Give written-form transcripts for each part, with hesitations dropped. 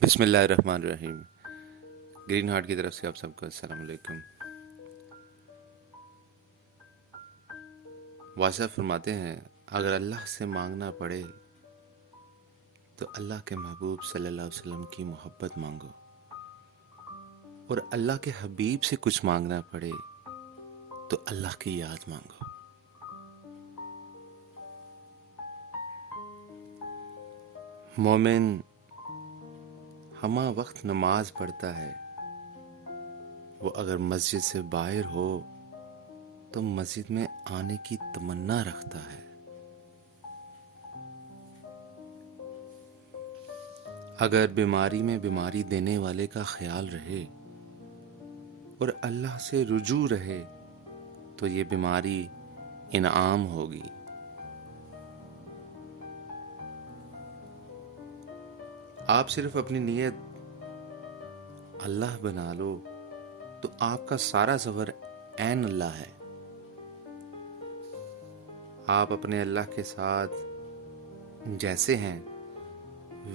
بسم اللہ الرحمن الرحیم۔ گرین ہارٹ کی طرف سے آپ سب کو السلام علیکم۔ واضح فرماتے ہیں اگر اللہ سے مانگنا پڑے تو اللہ کے محبوب صلی اللہ علیہ وسلم کی محبت مانگو، اور اللہ کے حبیب سے کچھ مانگنا پڑے تو اللہ کی یاد مانگو۔ مومن ہمہ وقت نماز پڑھتا ہے، وہ اگر مسجد سے باہر ہو تو مسجد میں آنے کی تمنا رکھتا ہے۔ اگر بیماری میں بیماری دینے والے کا خیال رہے اور اللہ سے رجوع رہے تو یہ بیماری انعام ہوگی۔ آپ صرف اپنی نیت اللہ بنا لو تو آپ کا سارا سفر عین اللہ ہے۔ آپ اپنے اللہ کے ساتھ جیسے ہیں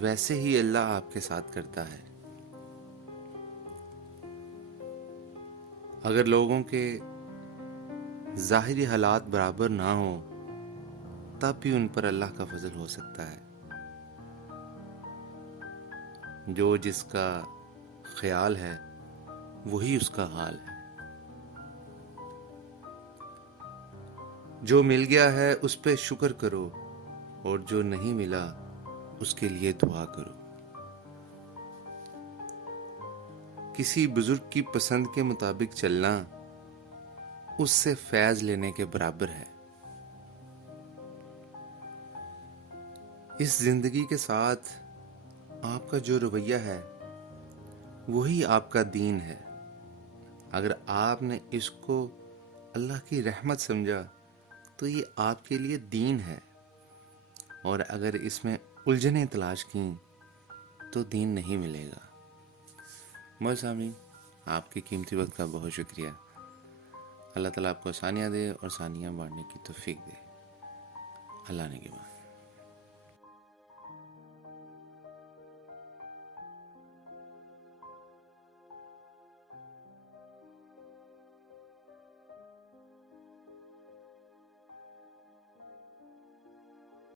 ویسے ہی اللہ آپ کے ساتھ کرتا ہے۔ اگر لوگوں کے ظاہری حالات برابر نہ ہوں تب بھی ان پر اللہ کا فضل ہو سکتا ہے۔ جو جس کا خیال ہے وہی اس کا حال ہے۔ جو مل گیا ہے اس پہ شکر کرو، اور جو نہیں ملا اس کے لیے دعا کرو۔ کسی بزرگ کی پسند کے مطابق چلنا اس سے فیض لینے کے برابر ہے۔ اس زندگی کے ساتھ آپ کا جو رویہ ہے وہی آپ کا دین ہے۔ اگر آپ نے اس کو اللہ کی رحمت سمجھا تو یہ آپ کے لیے دین ہے، اور اگر اس میں الجھنیں تلاش کیں تو دین نہیں ملے گا۔ مولانا سامعین، آپ کے قیمتی وقت کا بہت شکریہ۔ اللہ تعالیٰ آپ کو آسانیاں دے اور آسانیاں بانٹنے کی توفیق دے۔ اللہ نے کے بعد